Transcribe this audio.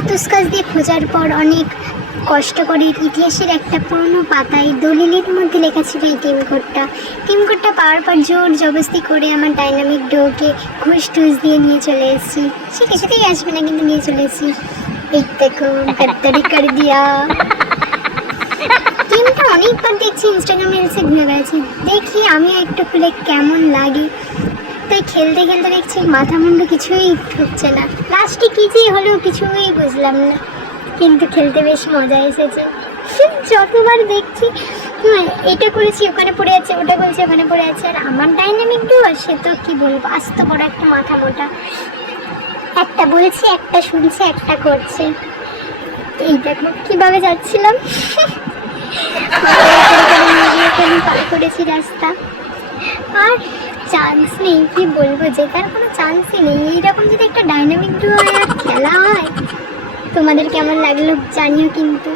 আতস কাজ দিয়ে খোঁজার পর অনেক কষ্ট করে ইতিহাসের একটা পুরনো পাতায় দলিলের মধ্যে লেখা ছিল এই টিম কোডটা পাওয়ার পর জোর জবরদস্তি করে আমার ডাইনামিক ডোকে ঘুষ টুস দিয়ে নিয়ে চলে এসেছি। সে কিছুতেই আসবে না, কিন্তু নিয়ে চলে এসেছি। এই দেখো গদ্দারি করে দিয়া। টিমটা অনেকবার দেখছি ইনস্টাগ্রামে রিলসে ঘুরে বেড়াচ্ছি, দেখি আমিও একটু খুলে কেমন লাগে। তাই খেলতে খেলতে দেখছি মাথা মুন্ডু কিছুই ঢুকছে না। লাস্টে কী যে হলেও কিছুই বুঝলাম না, কিন্তু খেলতে বেশ মজা এসেছে। যতবার দেখছি এটা করেছি ওখানে পড়ে আছে, ওটা করেছি ওখানে পড়ে আছে। আর আমার ডাইনামিক ডুও সে তো কী বলবো, আস্ত বড় একটা মাথা মোটা, একটা বলছি একটা শুনছে একটা করছে। এই দেখো কীভাবে যাচ্ছিলাম, পার করেছি রাস্তা। আর চান্স নেই, কি বলবো, জেতার কোনো চান্সই নেই। এইরকম যদি একটা ডাইনামিক ডুও খেলা হয়, তোমাদের কেমন লাগলো জানিও কিন্তু।